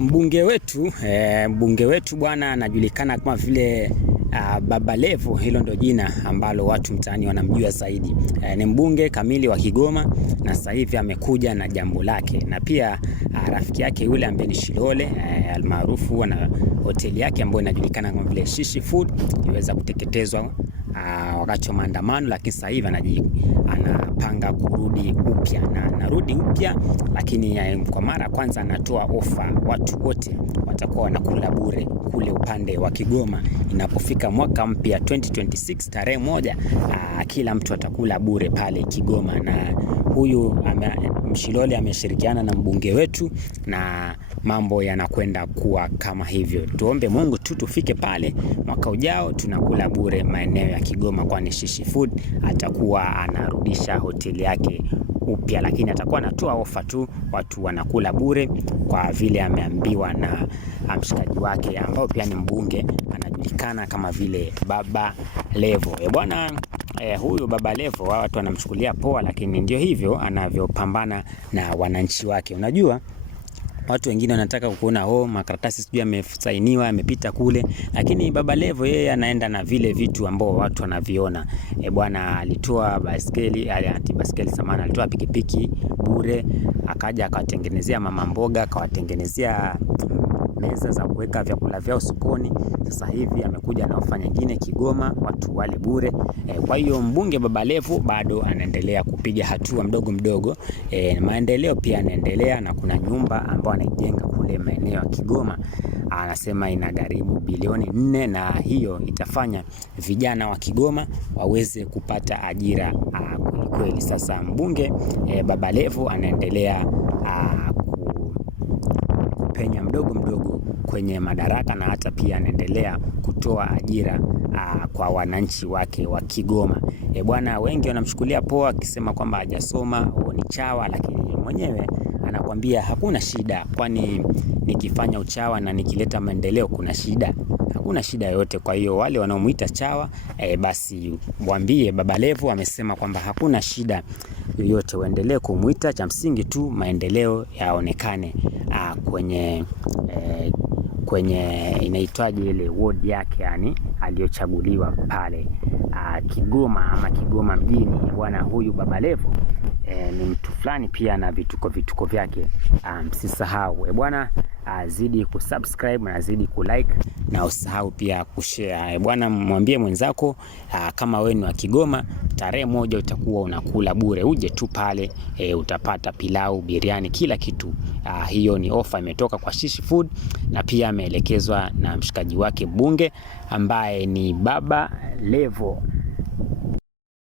Mbunge wetu bwana anajulikana kama vile Baba Levo. Hilo ndio jina ambalo watu mtaani wanamjua zaidi. Ni mbunge kamili wa Kigoma na sasa hivi amekuja na jambo lake, na pia rafiki yake yule ambaye ni Shilole almaarufu na hoteli yake ambayo inajulikana kama vile Shishi Food iliweza kuteketezwa wakati wa maandamano, lakini sasa hivi anapanga kurudi upya na narudi upya, lakini kwa mara kwanza anatoa ofa, watu wote watakuwa wanakula bure kule upande wa Kigoma. Inapofika mwaka mpya 2026 tarehe 1, kila mtu atakula bure pale Kigoma, na huyu Mshilole ameshirikiana na mbunge wetu na mambo yanakwenda kuwa kama hivyo. Tuombe Mungu tu tufike pale mwaka ujao tunakula bure maeneo ya Kigoma, kwani Shishi Food atakuwa anarudisha hoteli yake upya, lakini atakuwa anatoa ofa tu, watu wanakula bure kwa vile ameambiwa na mshikaji wake ambao pia ni mbunge anajulikana kama vile Baba Levo. Bwana huyu Baba Levo watu wanamchukulia poa, lakini ndio hivyo anavyopambana na wananchi wake. Unajua watu wengine wanataka kuona makaratasi sijui yamesainiwa yamepita kule, lakini Baba Levo yeye anaenda na vile vitu ambao watu wanaviona. Bwana alitoa alitoa pikipiki bure, akaja akawatengenezea mama mboga, akawatengenezea meza za kuweka vyakula vyao sokoni. Sasa hivi amekuja na ofa nyingine Kigoma, watu wale bure. Kwa hiyo mbunge Baba Levo bado anaendelea kupiga hatua mdogo mdogo. Maendeleo pia yanaendelea, na kuna nyumba ambayo anaijenga kule maeneo ya Kigoma. Anasema inagharimu bilioni 4, na hiyo itafanya vijana wa Kigoma waweze kupata ajira kweli. Sasa mbunge Baba Levo anaendelea kupenya mdogo mdogo kwenye madaraka, na hata pia anaendelea kutoa ajira kwa wananchi wake wa Kigoma. Bwana wengi wanamchukulia poa akisema kwamba hajasoma, ni chawa, lakini mwenyewe anakuambia hakuna shida, kwani nikifanya uchawa na nikileta maendeleo kuna shida? Hakuna shida yoyote. Kwa hiyo wale wanaomuita chawa basi mwambie Baba Levo amesema kwamba hakuna shida yoyote, waendelee kumuita, cha msingi tu maendeleo yaonekane kwenye inaitwaje ile ward yake, yani aliyochaguliwa pale Kigoma ama Kigoma mjini. Bwana huyu Baba Levo ni mtu fulani pia na vituko vyake. Msisahau bwana, zidi kusubscribe na zidi kulike, na usahau pia kushare. Bwana mwambie mwenzako kama wewe ni wa Kigoma, tarehe 1 utakuwa unakula bure, uje tu pale utapata pilau, biriani, kila kitu. Hiyo ni ofa imetoka kwa Shishi Food, na pia ameelekezwa na mshikaji wake mbunge ambaye ni Baba Levo.